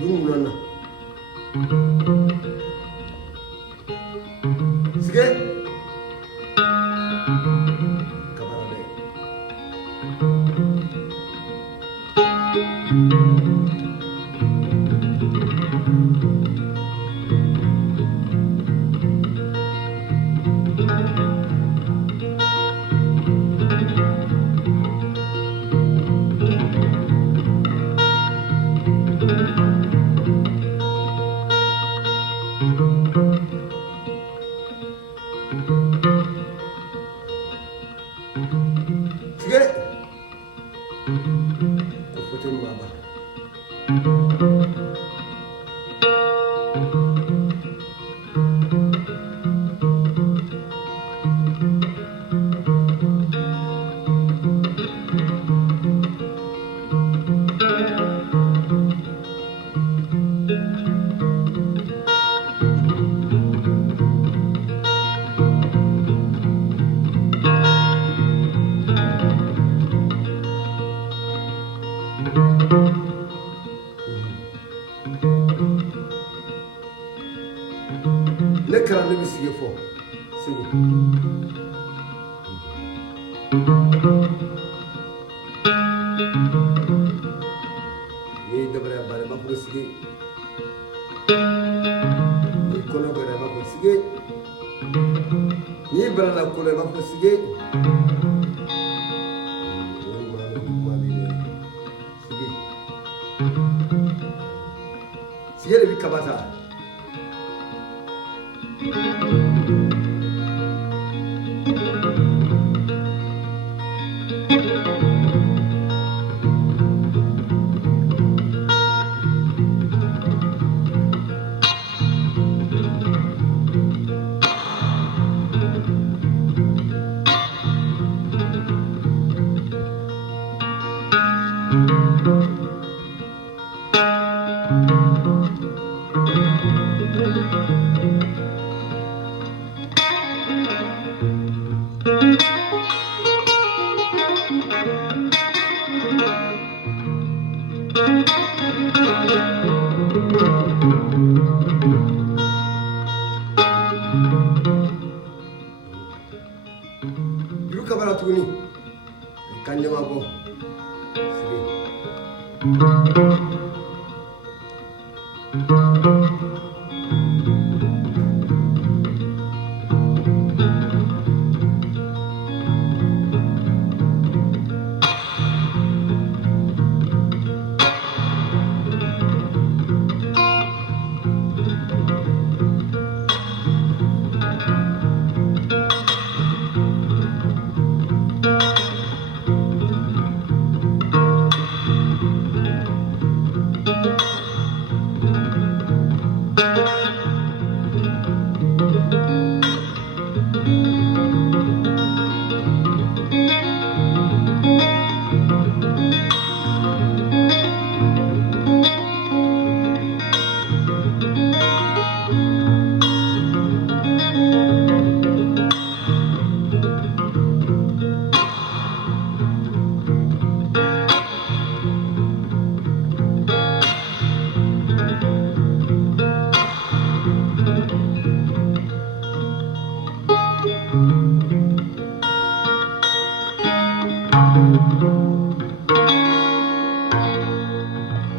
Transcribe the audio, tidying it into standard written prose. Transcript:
Lunana. Sige. Kabarade. Sige. Kuputin mo ba? Ne karanlığı bir sige fo. Sigo. Ni dabara bare ba ko sige. Ni kono bare ba ko sige. Ni bara la ko ba ko sige. Sige le bir kabata. Yürü kabara tuguni. Kanjama bo. Sige.